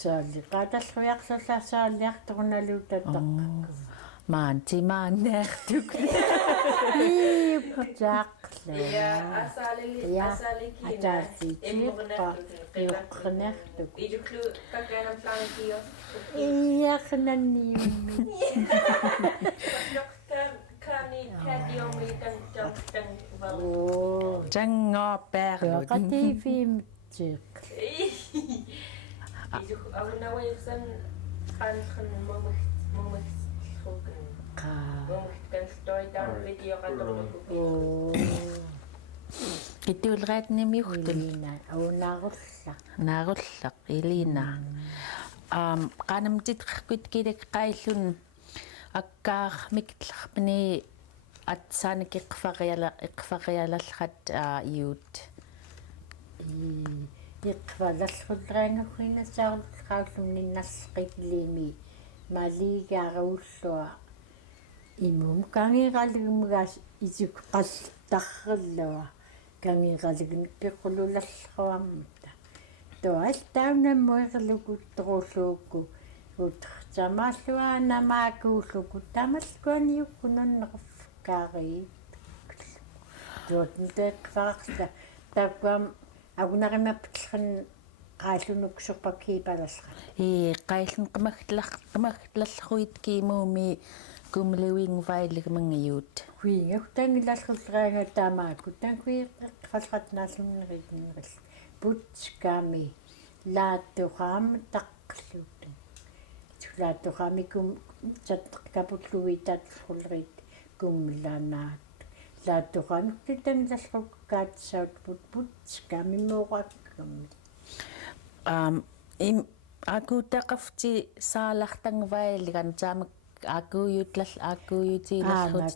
Saali qatalluiarsullaasaalliartorunalutataqqakku maantimaanneertuk jaaqlu ja asalikiina iuqqernertuk ijuklu kakkanam plankios iaqnanniummi kani kadiomi tang janngorpeerlu qatiifiimtiq ijuk agunawaysan khan momux kan story down video qatorluku kituulreatnimiugtun naarullaq Elina qanamtit qakut qaillun akkaarmiklarpani atsanik iqfarialallat iut iqfalallutraanguinassaarulqaallumninnarqikliimi maliigaaruullua imum kangiqaligumgaas isuk qaltarrillua kangiqalignikkeqululalluamta toal taunammuiqluku torulluukku uttamaalluaanamaakuulluku tamalkuaniukkununnequfkaariit tuotnteeqfaraqla takkuam agunarimappиллерн qaallunuksorpakkiipalasqa qaillun qimagtlallruit kiimuumi kumliwingvailligmangiut huingagtangilallrulleraanga taamaakku tankuiqalqatnaallunneritinneril putskaami laattoqaama taqqlutun laattoqaamikum tatqapulluitaatllullerit kumlanaat laattoqaamiktangilallrukkaatsaut putskaamimooqakkammi акутақарти саалартангваилган таамак акуйутлал акуйутиилерлут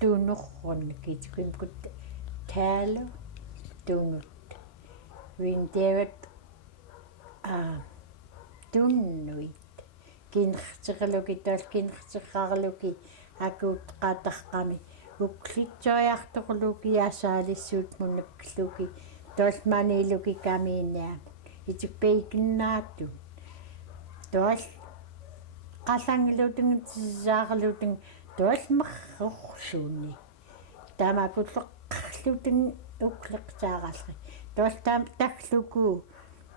туунеррун китикумкут таало туунут виндеват туннуит кинертерлуки кинертеррарлуки акуут qaatарqami уклитсояарторлуки ясаалиссуут мунакклуки толманилуки камиинаа итиппейкиннаату тоал qallanglutun tissaarilutun toalmarrorluuni tamakulleqqarlutun ukleqtaaralri toal taggluku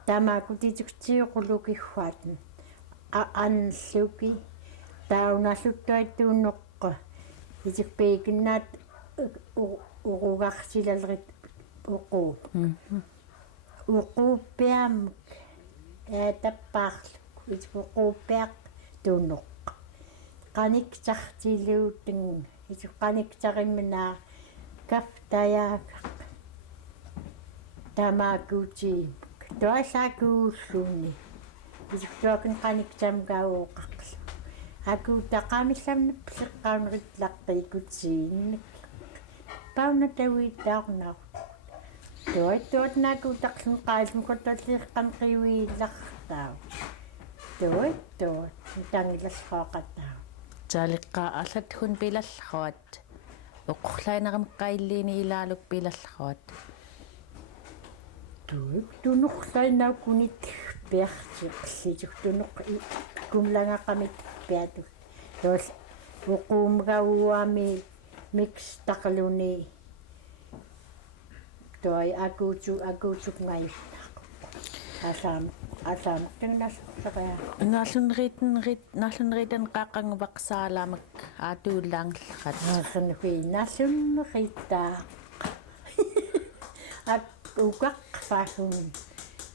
tamakutitiktiuqulukigguatun annluki taunalluttuattuunneqqa itikpeikinnaat urugarsilalrit uquu uquuppiamuk tappaarlu itikuquuppiaq tuunneq qaniktartiluutun qaniktarimminaa kaftayaakaq tamaakuuti toasaakuulluuni isuktuakin qaniktamgauuqaqlu akuutaqaamillamnappileqqauneritlaqqiikutsiinnik paunatawiittaarnaq tuattuatnaakuutaqlun qaallunkotalliiqqam qiuiillartaa tuat tangillasqaaqataa таалиққа аллатхун пилаллруат оққлайнерамеққаиллиини илаалук пилаллруат тунурлайнааккунит пиартиқлитик тунеқ кумлангақамит пиату тоос оқуумгауами микс тақалуни той акуутунгай асаам тэннасқая нааллунеритан қааққангувақсааламак аатуулаангиллрат наасаннуи наасуннеритаа укаққфаахун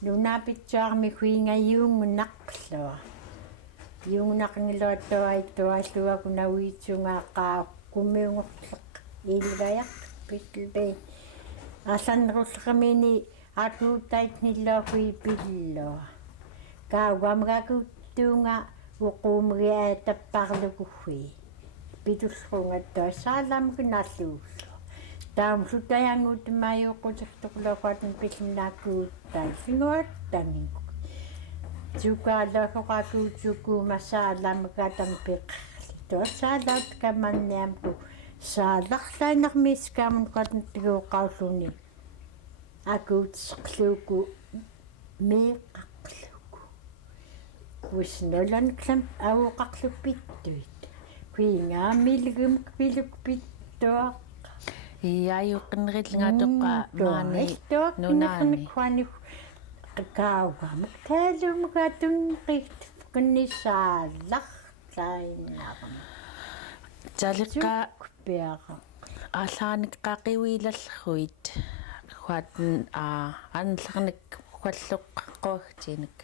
нунаапитсуарми хуингаюунгуннаққлуа юунгунақангилуаттуаиттуаллуаку науитсунгааққаа куммиунгорлеқ иилгаяқ питлбей асаннеруллеқамини акуутаитниллуакуи пиллуа каугамгакуттуунга уқуумгиа таппарлукуффи питуллрунга таасааламку наллууллу таамсутаянгуутмааюққутертоқлуақуатн пиллиннааккууттай сингуаттангингу цукаалаақоқакуутсуккуу массааламгатам пеқарли таасаалаат каманниамку сааларлаинармиискаамун катнтигуоққарлуни акуутсеқлууку меэққарлуку кусноланклам ауоқарлуппиттуит куингаамилгумк пилук питтуа иаюққинериллингаатоққа маани нунаани кваник какааугамак таалумгатуннеқит куннисаалларлаиннарам талиққа пиара ааллааникқақивиилаллруит хуатн анлерник хуаллоққоохтиник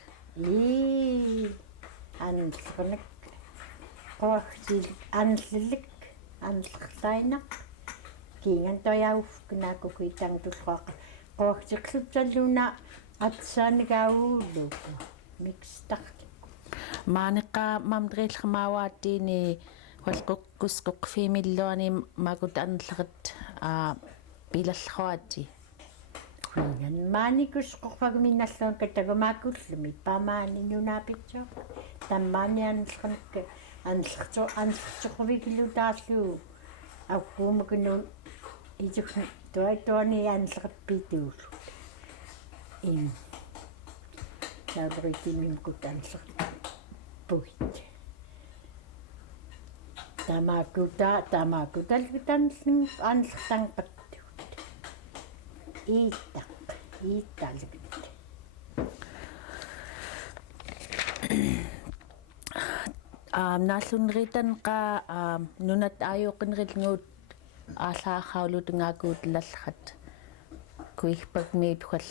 анлерник qoaxtil anllik anllerlainaq kiingan toyauff kunaakuki tangtulluaqa qoaxtiqlutsalluuna atsaanigaaguulluuku mixtartik маанеққа мамдриллермаавааттиини хуалқуккусқоқфимиллуани макут анлерит пилаллруати kuingan maanikус qorpagminalluun katagumaakullumi paamaani nunaapitsuaq tammaani anllernik анлэртоқвикиллутаарлуу аккуумакунуун итукни туатуани анлерппитуулу ин саабритимимкут анлер пуит тамаакуталгутанлин анлертангпаттуут иитталгут нааллунеританqa нунат ааюқинериллуут ааллаахаулутунгаакуут лаллахат куихпагмиут хуал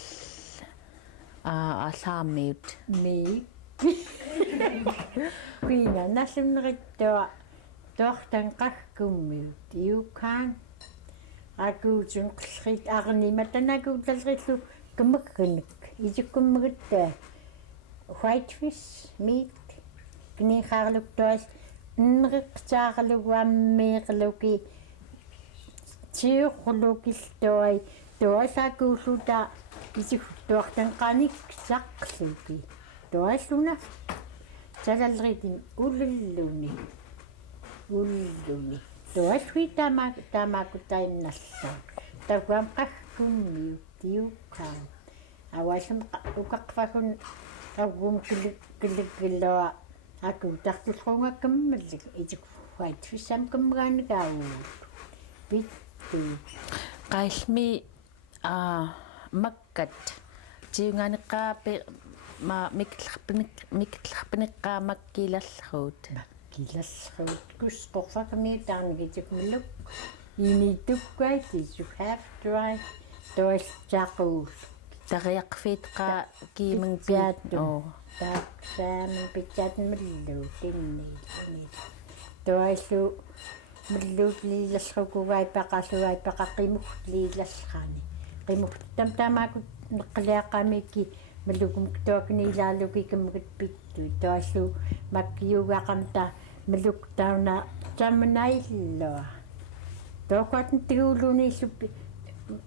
ааллааммиут ми куина нааллунериттуа тоортанқаккуммиут иукаан акуутун қиллрит арниматанакуутлалриллу кумакканик исуккуммагутта white fish meat книхаарлуктуас ннериқтааралугуаммеерлуки тиурлукиллуай туасакууллута исуттуартанқаник саққлуки туаллуна салалритин уллуни туаллуи таамаакутаиннарлаа такуам қаккуммиу тиуккаам аваасам укақфакун аггум киликкиллуа аку тартуллунгаккаммаллик итик white fish самкамгаангаавуу питту qailmi makkat tiunganeqqaapi ma miklerpiniqqaa makkilalleruut килаллерут кусқорфакми таарнигитик мулук инитуккуайт you have try тоалчаақуул тариақфиитқа киимэн пиатту тааксаами питсаатмиллуу тинни тоаллу миллуут лииллаллрукугай пақалуай пақаққимук лииллаллраани қимук тамаакут неққалиаққамикки малукум тоакнилаалуки каммагат питту тоаллу маккиугақамта малук тауна тамнаиллуа тоокуатн тигуулууниллуппи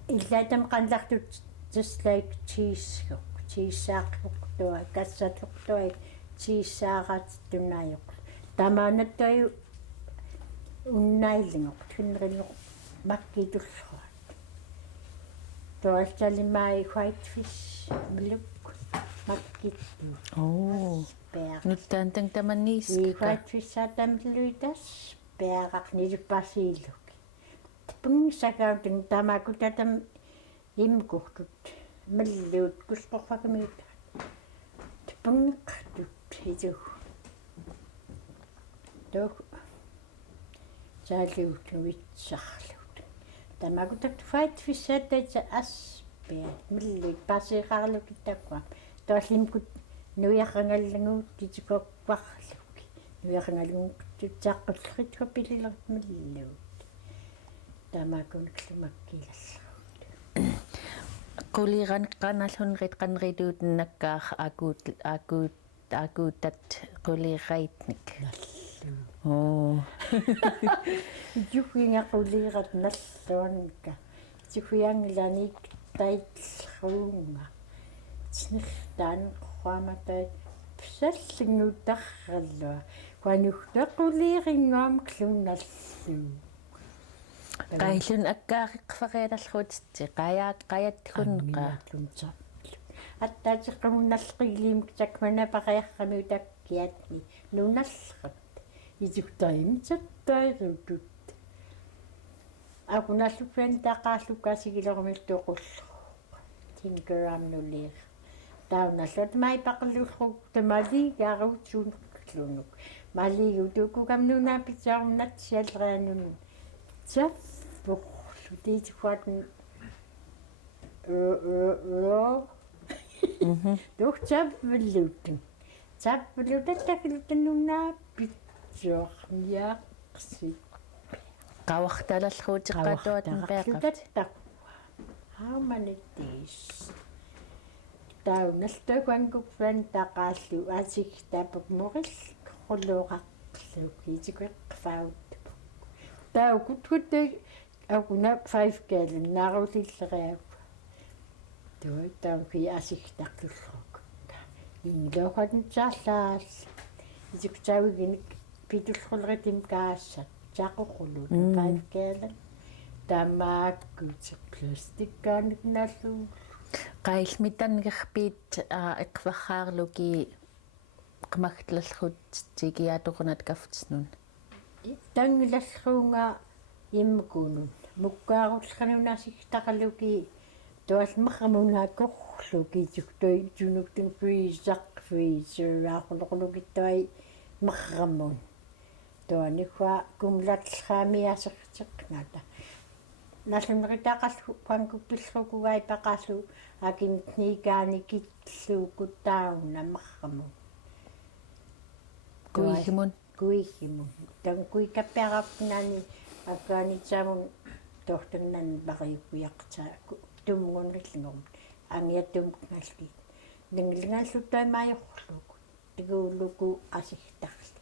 иллаатам қанлартут just like cheese saaqluqtua kassatluqtua cheese saaqat tunnaayuq tamaanattaju unnaillingoq tunnerilluq makkitullruat toaltalimai white fish miluk makkittu nuttaantang tamanniis white fish satamluitas peaqarnilupparsiilluk pungisakautun tamakutatam имкуhtut маллуут кусқорфакамиут тпангqtut итуг тог заалуут витсарлут тамакутат fight фиссатта аспиа маллуут пасиқарлукиттаккуа тоаллимкут нуяқангаллагуут титикоққарлук нуяқангаллагуут тутсаққуллритка пилилерт маллуут тамакунклумаккилалла quliraneqqaanallunrit qanrituutennakkaax akuutat quliraitnik juhinga qulirat nalluanka juhianglanik taitlruunga tnertaan qamatai psallingutarrallua quanuqta quliringaam klunallu qaillun akkaaqeqfareelalluutitsi qayaatkunqa аттаатеққамунналлеқилимик такманапақаяррами таккиатни нуналлерат исуктаимисаттаирутут акуналлуффан тақааллуккаасигилерумиллуоқуллу тингерамнулиер тауналлут майпақлуллрук тамалигааруутсуунерлунук малигу туккукамнунаапитсааруннат сиаллерианнун таффорлу тиитифуатн тухтаппиллуттун таппиллутаттакилуттаннуннааппитсуарниаақси qavaqtalalluutiqqatuatun peaqat how many days тауналтуакуангуппан тақааллу аасигтаапак морил қуллуоқақлук итикуэққфаут таукутгутта акуна 5 gallon нарулиллериап той тауки асигтақлуллук инлохатн чааллаас итиктауигиник питуллеритим каассат чақоқулу 5 gallon тамааккут пластиккааник наллуу qailmitanngerpiit iqvarraarluki qamagtalallrut tigiaatoqunat kaftsnun тангилаллруунга иммукунун муккааруллранунасигтақалуки туалмаррамунааккорлуки туктoi тунуктун фризер маррамун туаниква кумлатлхаамиасертеқната наллунеритаақаллу пангуппиллрукугай пақааллу акимтникааникиллуукуттаагуна маррамун куихимун тан куикаппиараппинани аккаанитсаамун тортуннан бариуккуяқтаа туммуунриллугум ангиаттумналли нингилнгааллуттаймаайорлуку тигууллуку асигтарли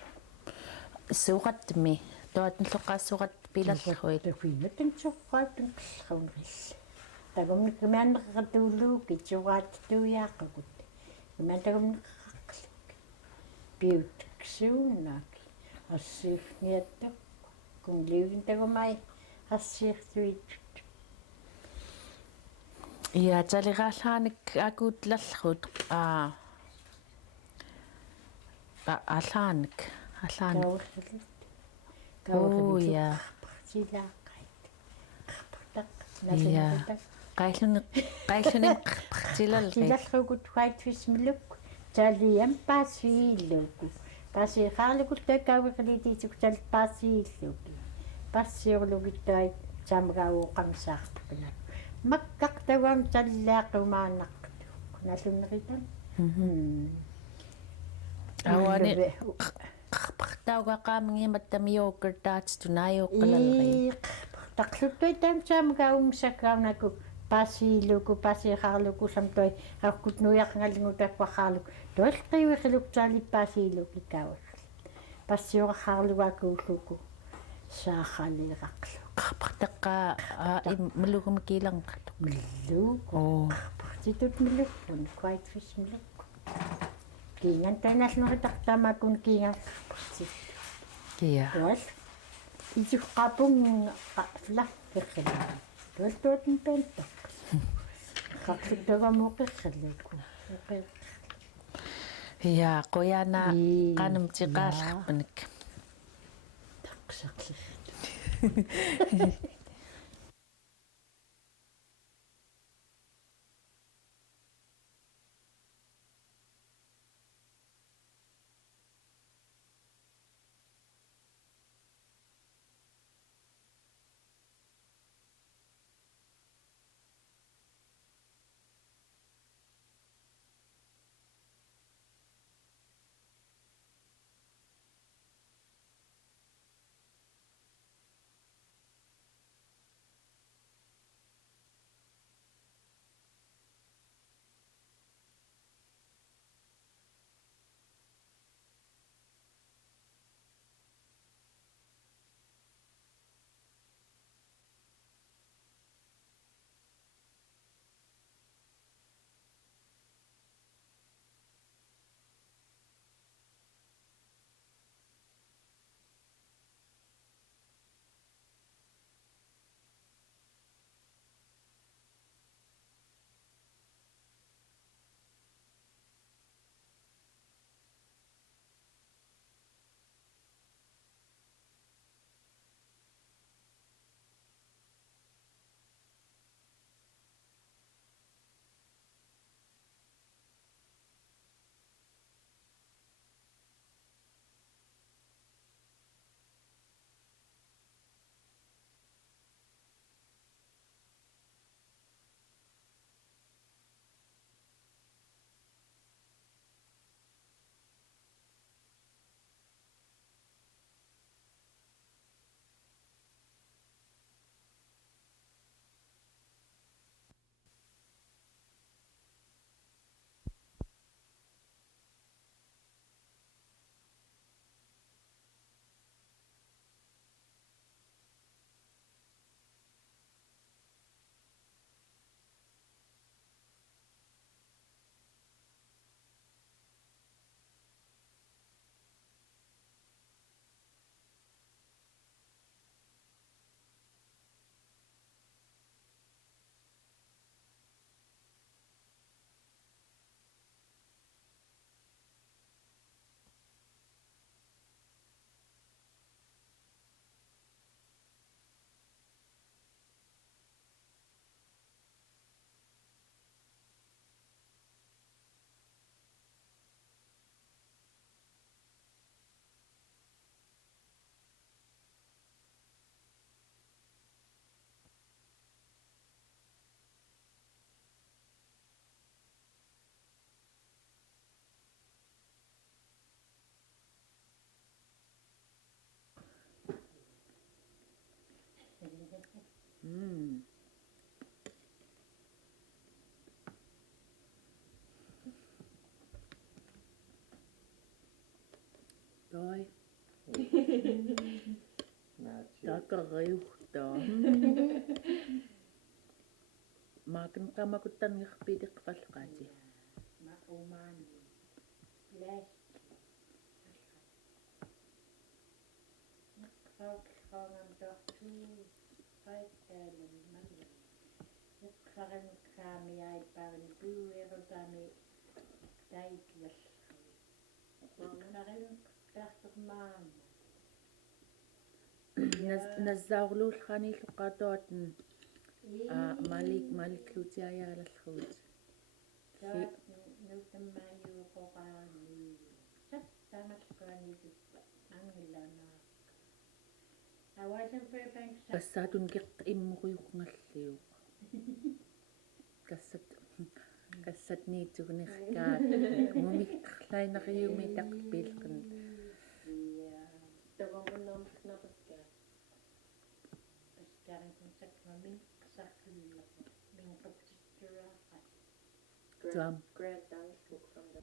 суuqatmi туатнлоққаассуqat пилаллеруит тафинатэн сорфаатэн қиллраунерилла тагумник кимааннеққатууллууки сугаат туяаққакут кимаантагумнеққаққлук биутиксууннаак ассиифниатта кумливинтагумай ассииртуит я талерааллааник акуутлаллрут алааник оо я силааққайт қартақ я qailluni qartilallri силаллругут файтфисмилук талиам пассииллуку пассиихаалукут таккауиқалититик тал пассииллуки пассиорлугиттай самгауоқамсаартукна маккартагуам таллаақумааннартук налуннеритан awani qartauqaqaamingimmat tamiuukkirtaat tunaajuuqqalalri тарлуттуи таамсаамгаумсаккаарнаку пассииллуку пассиихаарлуку самтой аркут нуяқнгаллингу таквахаарлук туалқиуихилуктаали пассииллук икаавак пассиорахаарлуакууллуку саахалиеқарлу qarpartaqqaa малугум киланqat миллуу партитут миллуккун quite fish миллукку кинган таналнеритартаамааккун кинган я туал итуққапун флафферрила туалтуутэн пентақ қарлуттагамоқеррилуку я qoyana qanamtiqaallarpanik тақсарлу Toi. Nachi. Takariuhtaa. Maakan kamakuttanngirpiitik qalqaati. Ma omaani. Läs. Nakkaukkaangan tahtuu. Paikkailun malli. Nakkaran kaami aiparin puuerotami taitlas. Narin tahtumaan. Nasaarluulqani luqaatuatn malikluutiajaalallruut. Nutammayuuqoqaani. Sattanaqquani angilana. Awaisan Fairbanks. Kassaatun immuquyuqngalliuq. Kassat niitsugunerkaat mumikqlainariumi taqpilqan. Tavangunnaam napakka. Pastaran kun sakmamin sakkulla. Min qapsitturaaqa. Tuam. Grand dance book from the